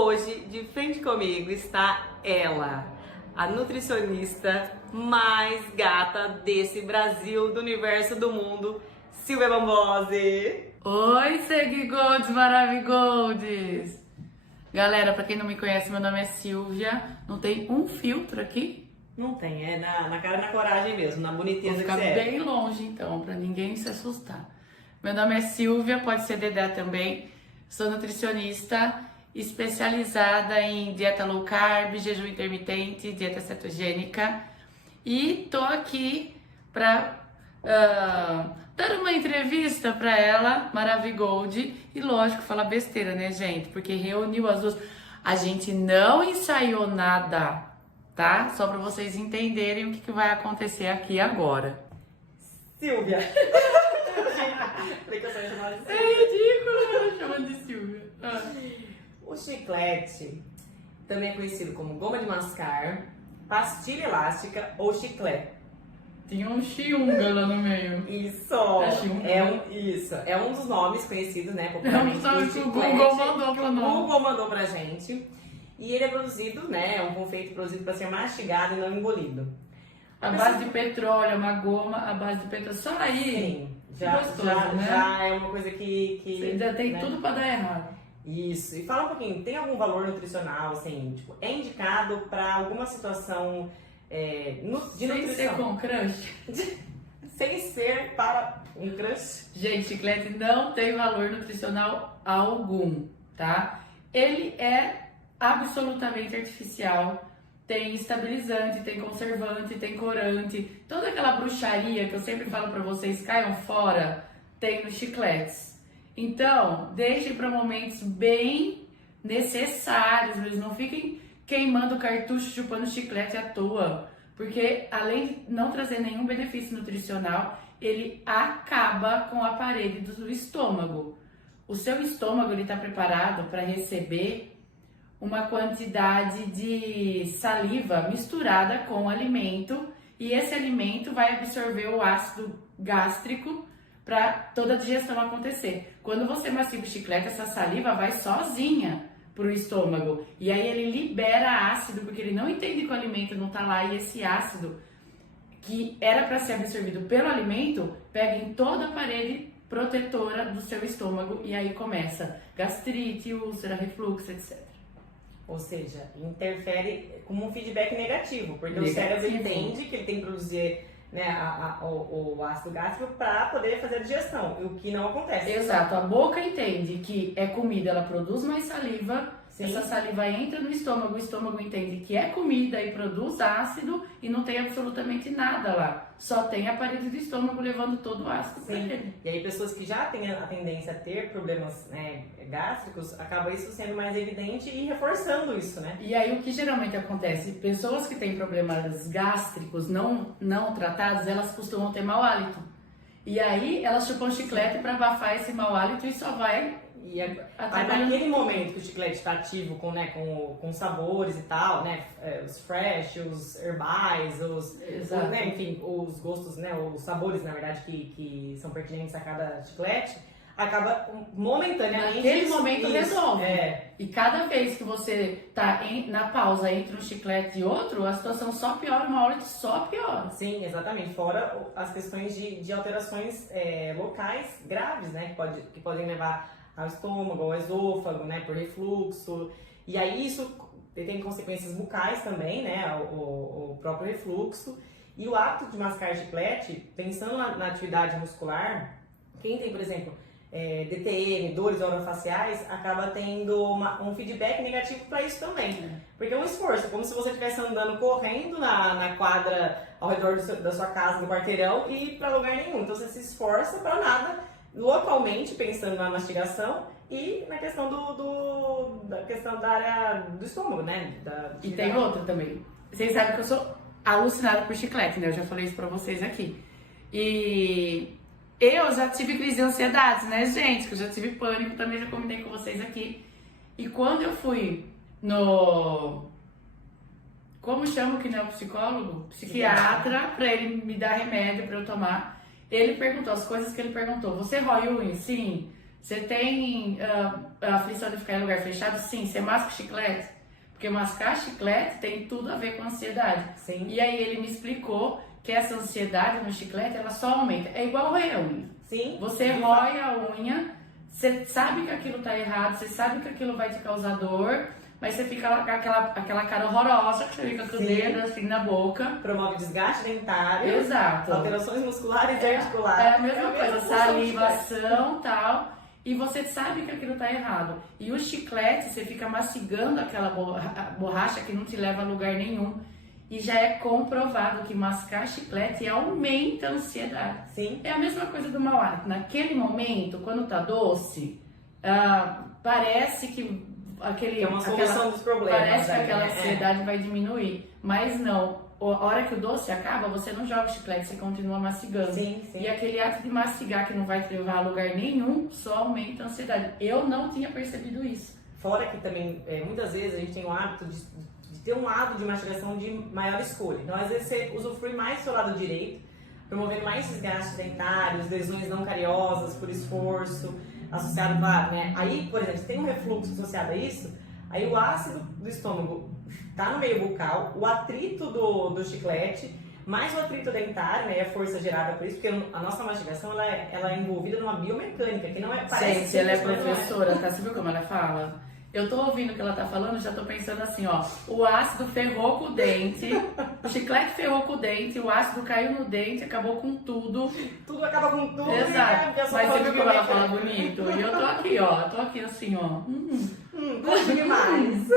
Hoje, de frente comigo, está ela, a nutricionista mais gata desse Brasil, do universo, do mundo, Silvia Bambosi. Oi, Seguigolds Maravigolds! Galera, pra quem não me conhece, meu nome é Silvia. Não tem um filtro aqui? Não tem, é na cara e na coragem mesmo, na Vou boniteza que ficar você é. bem longe então, pra ninguém se assustar. Meu nome é Silvia, pode ser Dedé também. Sou nutricionista especializada em dieta low carb, jejum intermitente, dieta cetogênica. E tô aqui pra dar uma entrevista pra ela, Maravigold, e lógico, falar besteira, né, gente? Porque reuniu as duas. A gente não ensaiou nada, tá? Só pra vocês entenderem o que vai acontecer aqui agora. Silvia. Falei que eu só ia chamar de É Silvia. ridículo, chamando de Silvia. O chiclete, também é conhecido como goma de mascar, pastilha elástica ou chiclete. Tinha um chiunga lá no meio. Isso! É chiunga. Isso, é um dos nomes conhecidos, né, É um popularmente. dos nomes do que o chiclete, Google mandou que pra o nós. Google mandou pra gente. E ele é produzido, né, é um confeito produzido para ser mastigado e não engolido. A base de petróleo, uma goma, a base de petróleo. Só aí, Sim, já, gostoso, já, né? já é uma coisa que você já tem né? tudo pra dar errado. Isso. E fala um pouquinho, tem algum valor nutricional, assim, tipo, é indicado para alguma situação de Sem nutrição? ser com crush. Sem ser para um crush? Gente, chiclete não tem valor nutricional algum, tá? Ele é absolutamente artificial. Tem estabilizante, tem conservante, tem corante. Toda aquela bruxaria que eu sempre falo pra vocês, caiam fora, tem nos chicletes. Então, deixem para momentos bem necessários, mas não fiquem queimando cartucho, chupando chiclete à toa. Porque além de não trazer nenhum benefício nutricional, ele acaba com o aparelho do estômago. O seu estômago está preparado para receber uma quantidade de saliva misturada com o alimento, e esse alimento vai absorver o ácido gástrico para toda a digestão acontecer. Quando você mastiga o chiclete, essa saliva vai sozinha para o estômago, e aí ele libera ácido, porque ele não entende que o alimento não está lá, e esse ácido, que era para ser absorvido pelo alimento, pega em toda a parede protetora do seu estômago, e aí começa gastrite, úlcera, refluxo, etc. Ou seja, interfere como um feedback negativo, porque o Negativo. cérebro entende que ele tem que produzir, né, o ácido gástrico para poder fazer a digestão, o que não acontece. Exato, a boca entende que é comida, ela produz mais saliva, Sim. essa saliva entra no estômago, o estômago entende que é comida e produz ácido, e não tem absolutamente nada lá, só tem a parede do estômago levando todo o ácido para ele. E aí pessoas que já têm a tendência a ter problemas, né, gástricos, acaba isso sendo mais evidente e reforçando isso, né? E aí o que geralmente acontece? Pessoas que têm problemas gástricos não tratados, elas costumam ter mau hálito. E aí elas chupam chiclete para abafar esse mau hálito e só vai E aí, atrapalhando. naquele momento que o chiclete está ativo com sabores e tal, né? Os fresh, os herbais, Exato. né, enfim, os gostos, né? Os sabores, na verdade, que são pertinentes a cada chiclete, acaba momentaneamente. Naquele isso- momento isso, resolve. É. E cada vez que você tá na pausa entre um chiclete e outro, a situação só piora, uma hora só piora. Sim, exatamente. Fora as questões de alterações locais graves, né? Que podem levar ao estômago, ao esôfago, né? Por refluxo. E aí isso tem consequências bucais também, né? O próprio refluxo. E o hábito de mascar chiclete, pensando na atividade muscular, quem tem, por exemplo, DTM, dores orofaciais, acaba tendo um feedback negativo para isso também. Porque é um esforço, como se você estivesse andando correndo na quadra ao redor da sua casa, do quarteirão, e para lugar nenhum. Então você se esforça para nada, localmente, pensando na mastigação e na questão da questão da área do estômago, né? E tem outra também. Vocês sabem que eu sou alucinada por chiclete, né? Eu já falei isso pra vocês aqui. E eu já tive crise de ansiedade, né, gente? Que eu já tive pânico, também já comentei com vocês aqui. E quando eu fui no... Como chama que não é o psicólogo? Psiquiatra, pra ele me dar remédio pra eu tomar. Ele perguntou, as coisas que ele perguntou. Você rói unha? Sim. Você tem aflição de ficar em lugar fechado? Sim. Você masca chiclete? Porque mascar chiclete tem tudo a ver com ansiedade. Sim. E aí ele me explicou que essa ansiedade no chiclete, ela só aumenta. É igual roer a unha. Sim. Você rói a unha, você sabe que aquilo tá errado, você sabe que aquilo vai te causar dor, mas você fica com aquela cara horrorosa, que você fica com o dedo assim na boca. Promove desgaste dentário. Exato. Alterações musculares e articulares. É a mesma coisa, salivação e tal. E você sabe que aquilo tá errado. E o chiclete, você fica mastigando aquela borracha que não te leva a lugar nenhum. E já é comprovado que mascar chiclete aumenta a ansiedade. Sim. É a mesma coisa do mau hálito. Naquele momento, quando tá doce, parece que é uma solução dos problemas. Parece que aquela ansiedade vai diminuir. Mas não. A hora que o doce acaba, você não joga o chiclete, você continua mastigando. Sim, sim. E aquele ato de mastigar que não vai te levar a lugar nenhum, só aumenta a ansiedade. Eu não tinha percebido isso. Fora que também, muitas vezes, a gente tem o hábito de ter um hábito de mastigação de maior escolha. Então, às vezes, você usufrui mais do seu lado direito, promovendo mais desgastes dentários, lesões não cariosas por esforço, associado a, né? Aí, por exemplo, se tem um refluxo associado a isso, aí o ácido do estômago tá no meio bucal, o atrito do chiclete, mais o atrito dentário, né? E a força gerada por isso, porque a nossa mastigação, ela é envolvida numa biomecânica, que não é... Gente, ela é professora, tá? Você viu como ela fala? Eu tô ouvindo o que ela tá falando, já tô pensando assim, ó, o ácido ferrou com o dente, o chiclete ferrou com o dente, o ácido caiu no dente, acabou com tudo. Tudo acaba com tudo. Exato. Mas você viu como ela fala bonito? E eu tô aqui, ó, tô aqui assim, ó. Gosto demais.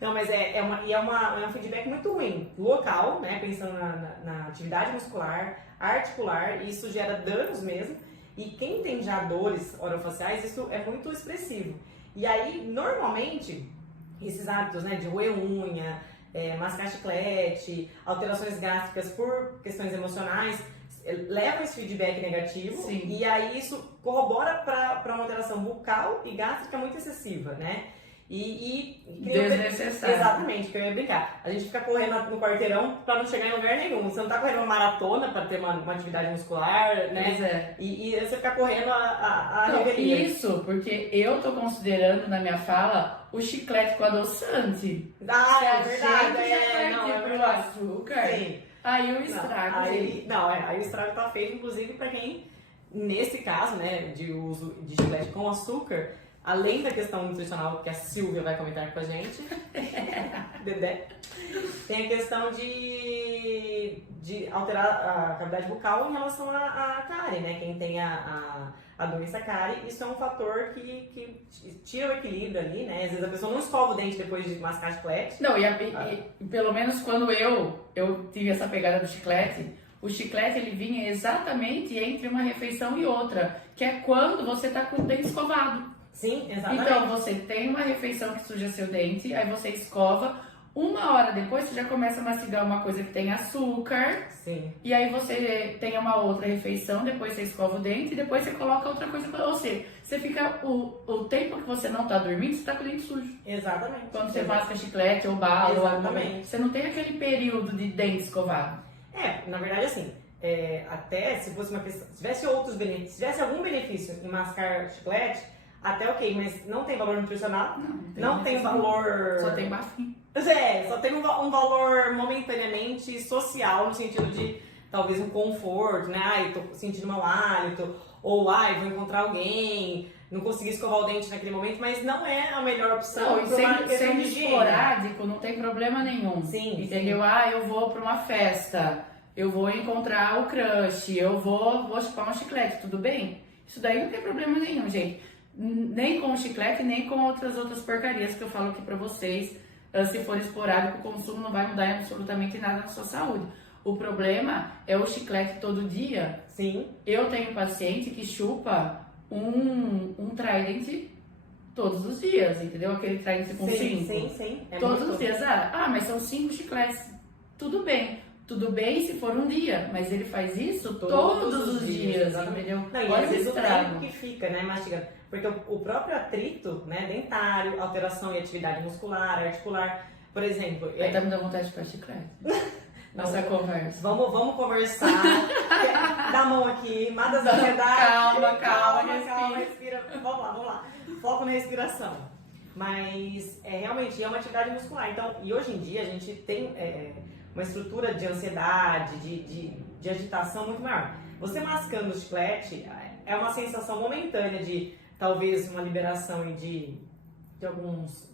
Não, mas é um feedback muito ruim. Local, né, pensando na atividade muscular, articular, e isso gera danos mesmo. E quem tem já dores orofaciais, isso é muito expressivo. E aí, normalmente, esses hábitos, né, de roer unha, mascar chiclete, alterações gástricas por questões emocionais, levam esse feedback negativo. Sim. E aí isso corrobora para uma alteração bucal e gástrica muito excessiva, né? Desnecessário. Exatamente, que eu ia brincar. A gente fica correndo no quarteirão para não chegar em lugar nenhum. Você não tá correndo uma maratona para ter uma atividade muscular, né? Pois é. E você fica correndo a Então, revelia. isso, porque eu tô considerando na minha fala o chiclete com adoçante. Ah, Se é a verdade. gente já partir pro verdade. açúcar, Sim. aí o estrago. Aí o estrago tá feito, inclusive, para quem, nesse caso, né, de uso de chiclete com açúcar, além da questão nutricional que a Silvia vai comentar com a gente, Dedé, tem a questão de alterar a cavidade bucal em relação à cárie, né? Quem tem a doença cárie, isso é um fator que tira o equilíbrio ali, né? Às vezes a pessoa não escova o dente depois de mascar chiclete. Não, e pelo menos quando eu tive essa pegada do chiclete, o chiclete ele vinha exatamente entre uma refeição e outra, que é quando você tá com o dente escovado. Sim, exatamente. Então, você tem uma refeição que suja seu dente, aí você escova, 1 hora depois você já começa a mastigar uma coisa que tem açúcar. Sim. E aí você tem uma outra refeição, depois você escova o dente e depois você coloca outra coisa. Ou seja, você fica o tempo que você não tá dormindo, você tá com o dente sujo. Exatamente. Quando você masca chiclete ou bala ou alguma coisa, Exatamente. você não tem aquele período de dente escovado. Na verdade, assim, até se fosse uma questão, se tivesse outros benefícios, se tivesse algum benefício em mascar chiclete, até ok, mas não tem valor nutricional, não tem valor... Só tem bafinho. Só tem um valor momentaneamente social, no sentido de talvez um conforto, né? Ai, tô sentindo mau hálito, ou ai, vou encontrar alguém, não consegui escovar o dente naquele momento, mas não é a melhor opção. Não, e sendo esporádico, não tem problema nenhum. Sim. Entendeu? Sim. Ah, eu vou pra uma festa, eu vou encontrar o crush, eu vou chupar um chiclete, tudo bem? Isso daí não tem problema nenhum, gente. Nem com o chiclete, nem com outras porcarias que eu falo aqui pra vocês. Se for esporádico, o consumo não vai mudar absolutamente nada na sua saúde. O problema é o chiclete todo dia. Sim. Eu tenho paciente que chupa um Trident todos os dias, entendeu? Aquele Trident com 5. Sim. Todos os dias. Mas são 5 chicletes. Tudo bem. Tudo bem se for um dia, mas ele faz isso todos os dias, entendeu? Não, e olha às vezes o estrago. tempo que fica, né, mastigando. Porque o próprio atrito, né, dentário, alteração em atividade muscular, articular, por exemplo... Aí tá me dando vontade de chupar chiclete. nossa conversa. Vamos conversar. Dá a mão aqui, mata a ansiedade. Calma, respira. Vamos lá. Foco na respiração. Mas realmente é uma atividade muscular. Então, e hoje em dia a gente tem uma estrutura de ansiedade, de agitação muito maior. Você mascando o chiclete é uma sensação momentânea de talvez uma liberação de alguns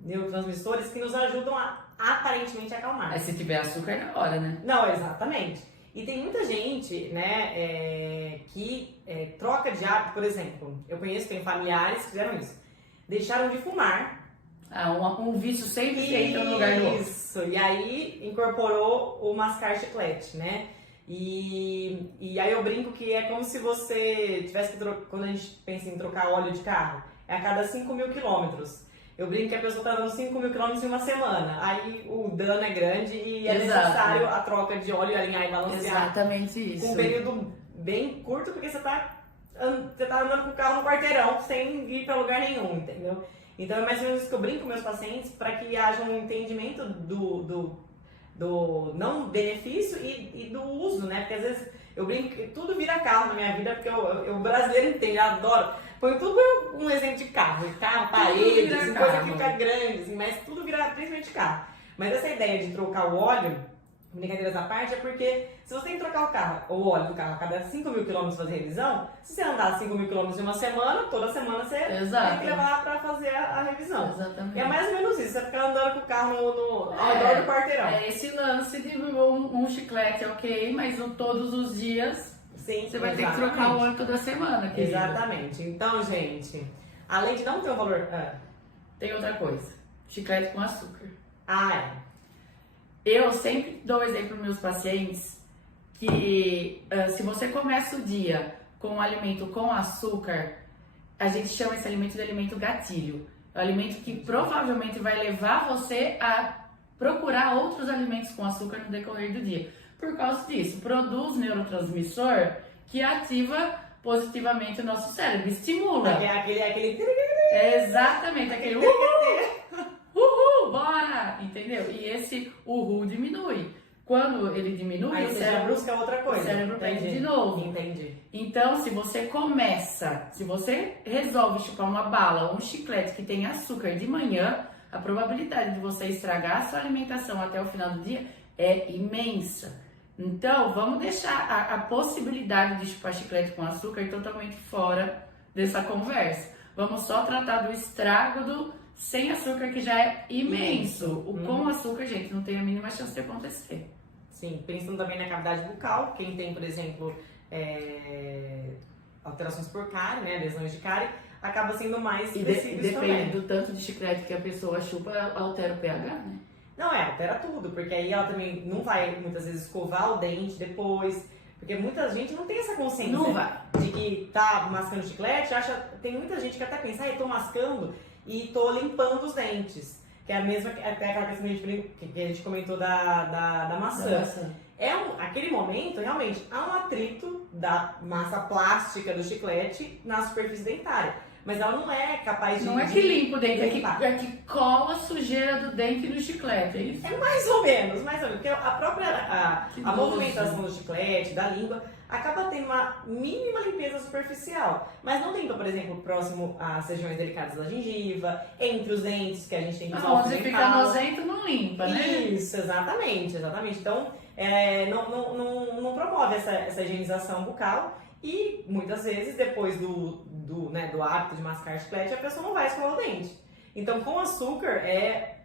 neurotransmissores que nos ajudam a aparentemente acalmar. Mas se tiver açúcar na hora, né? Não, exatamente. E tem muita gente, né, que troca de hábito, por exemplo, eu tem familiares que fizeram isso. Deixaram de fumar. Um vício sempre entra no lugar do outro. Isso, e aí incorporou o mascar chiclete, né? E aí eu brinco que é como se você tivesse que quando a gente pensa em trocar óleo de carro, é a cada 5.000 quilômetros. Eu brinco que a pessoa está dando 5.000 quilômetros em uma semana. Aí o dano é grande e é necessário a troca de óleo, alinhar e balancear. Exatamente isso. Com um período bem curto, porque você tá andando com o carro no quarteirão sem ir para lugar nenhum, entendeu? Então é mais ou menos isso que eu brinco com meus pacientes para que haja um entendimento do não benefício e do uso, né? Porque às vezes eu brinco que tudo vira carro na minha vida, porque o brasileiro entende, eu adoro. Põe tudo um exemplo de carro, parede, assim, coisa que fica grande, assim, mas tudo vira principalmente carro. Mas essa ideia de trocar o óleo, brincadeiras à parte, é porque se você tem que trocar o óleo do carro a cada 5.000 quilômetros fazer revisão, se você andar 5.000 quilômetros em uma semana, toda semana você tem que levar para fazer a revisão. Exatamente. É mais ou menos isso, você fica andando com o carro ao redor do quarteirão. É esse lance de um chiclete, ok, mas todos os dias você vai ter que trocar o óleo toda semana. Querida. Exatamente. Então, gente, além de não ter um valor... Tem outra coisa, chiclete com açúcar. É. Eu sempre dou exemplo para meus pacientes que se você começa o dia com um alimento com açúcar, a gente chama esse alimento de alimento gatilho. É um alimento que provavelmente vai levar você a procurar outros alimentos com açúcar no decorrer do dia. Por causa disso, produz neurotransmissor que ativa positivamente o nosso cérebro, estimula. Aquele... Exatamente, aquele uhul, bora! Entendeu? E esse uhul diminui. Quando ele diminui, aí o cérebro busca outra coisa. O cérebro pede de novo. Entendi. Então, se você resolve chupar uma bala ou um chiclete que tem açúcar de manhã, a probabilidade de você estragar a sua alimentação até o final do dia é imensa. Então, vamos deixar a possibilidade de chupar chiclete com açúcar totalmente fora dessa conversa. Vamos só tratar do estrago do sem açúcar, que já é imenso. O com açúcar, gente, não tem a mínima chance de acontecer. Sim, pensando também na cavidade bucal, quem tem, por exemplo, alterações por cárie, né, lesões de cárie, acaba sendo mais sensível também. Depende do tanto de chiclete que a pessoa chupa, altera o pH, né? Não, altera tudo, porque aí ela também não vai, muitas vezes, escovar o dente depois, porque muita gente não tem essa consciência de que tá mascando chiclete, tem muita gente que até pensa, eu tô mascando e tô limpando os dentes, que é a mesma, até aquela questão que a gente comentou da maçã. Aquele momento, realmente, há um atrito da massa plástica do chiclete na superfície dentária. Mas ela não é capaz de... Não é que limpa o dente, é que cola a sujeira do dente no chiclete, é isso? É mais ou menos. Porque a própria movimentação do chiclete, da língua, acaba tendo uma mínima limpeza superficial. Mas não limpa, por exemplo, próximo às regiões delicadas da gengiva, entre os dentes, que a gente tem que usar o fio dental. Onde fica nojento, não limpa, né? Isso, exatamente. Então, não promove essa higienização bucal. E muitas vezes, depois do hábito de mascar chiclete, a pessoa não vai escovar o dente. Então, com açúcar é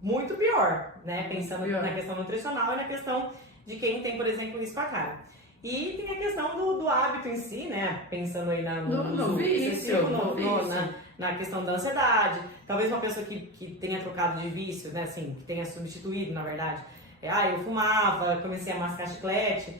muito pior, né? Pensando na questão nutricional e na questão de quem tem, por exemplo, isso com a cara. E tem a questão do hábito em si, né? Pensando aí no vício, na questão da ansiedade. Talvez uma pessoa que tenha trocado de vício, né? Assim, que tenha substituído, na verdade. Eu fumava, comecei a mascar chiclete.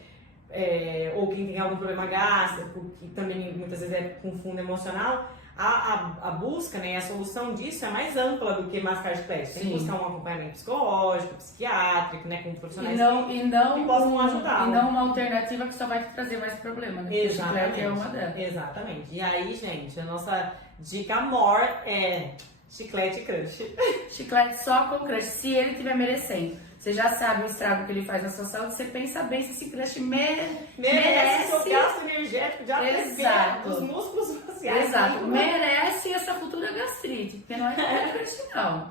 Ou quem tem algum problema gástrico, que também muitas vezes é com fundo emocional, a busca, né, a solução disso é mais ampla do que mascar chiclete. Tem que buscar um acompanhamento psicológico, psiquiátrico, né, com profissionais que possam ajudar. E não uma alternativa que só vai te trazer mais problema, né? Exatamente. O chiclete é uma delas. Exatamente. E aí, gente, a nossa dica maior é chiclete crush. Chiclete só com crush, se ele estiver merecendo. Você já sabe o estrago que ele faz na sua saúde, você pensa bem se esse crush Merece o seu gasto energético de Exato. dos músculos faciais. Exato, merece essa futura gastrite, porque não é qualquer crush não.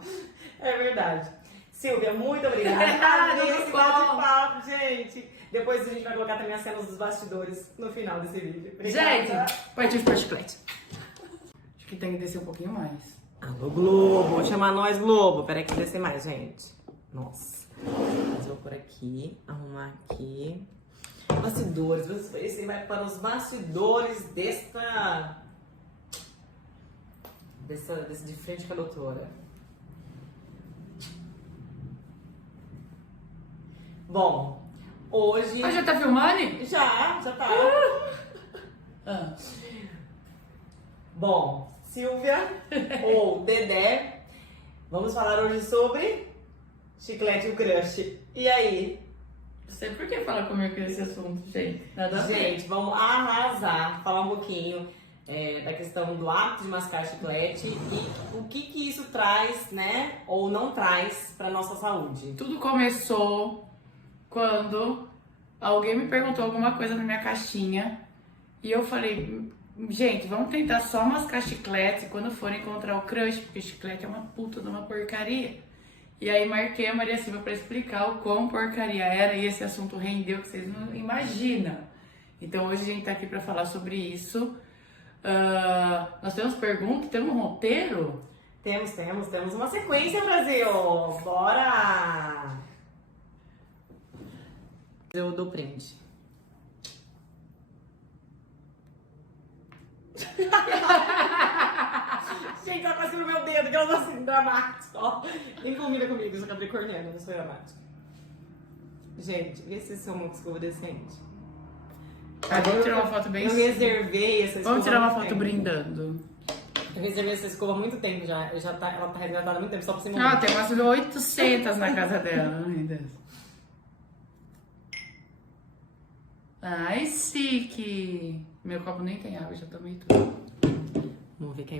É verdade. Silvia, muito obrigada. Adorei esse bate-papo, gente. Depois a gente vai colocar também as cenas dos bastidores no final desse vídeo. Obrigada. Gente, partiu para chiclete. Acho que tem que descer um pouquinho mais. Alô, Globo. Vou chamar nós, Globo. Peraí que descer mais, gente. Nossa. Mas eu vou por aqui, arrumar aqui. Bastidores. Você vai para os bastidores desse de frente com a doutora. Bom, hoje... Ah, já tá filmando? Já tá. Ah. Bom, Silvia ou Dedé, vamos falar hoje sobre chiclete e o crush. E aí? Não sei por que falar comigo com esse assunto, gente. Nada a ver. Gente, vamos arrasar, falar um pouquinho da questão do hábito de mascar chiclete e o que isso traz, né, ou não traz para nossa saúde. Tudo começou quando alguém me perguntou alguma coisa na minha caixinha e eu falei, gente, vamos tentar só mascar chiclete quando for encontrar o crush, porque chiclete é uma puta de uma porcaria. E aí marquei a Maria Silva para explicar o quão porcaria era e esse assunto rendeu que vocês não imaginam. Então hoje a gente tá aqui para falar sobre isso. Nós temos perguntas, temos um roteiro? Temos uma sequência, Brasil! Bora! Eu dou print. Gente, ela quase no meu dedo, que ela tá assim, dramática, ó. Nem combina comigo, eu sou capricorniana, não sou dramática. Gente, vê se isso é uma escova decente. Vamos tirar uma foto bem Eu reservei essa escova. Vamos tirar uma há muito foto tempo. brindando. Eu reservei essa escova há muito tempo já. Ela tá resgatada há muito tempo, só pra você Ah, momento. tem umas 800 na casa dela ainda. Ai, chique. Meu copo nem tem água, já tomei tudo. Vamos ver quem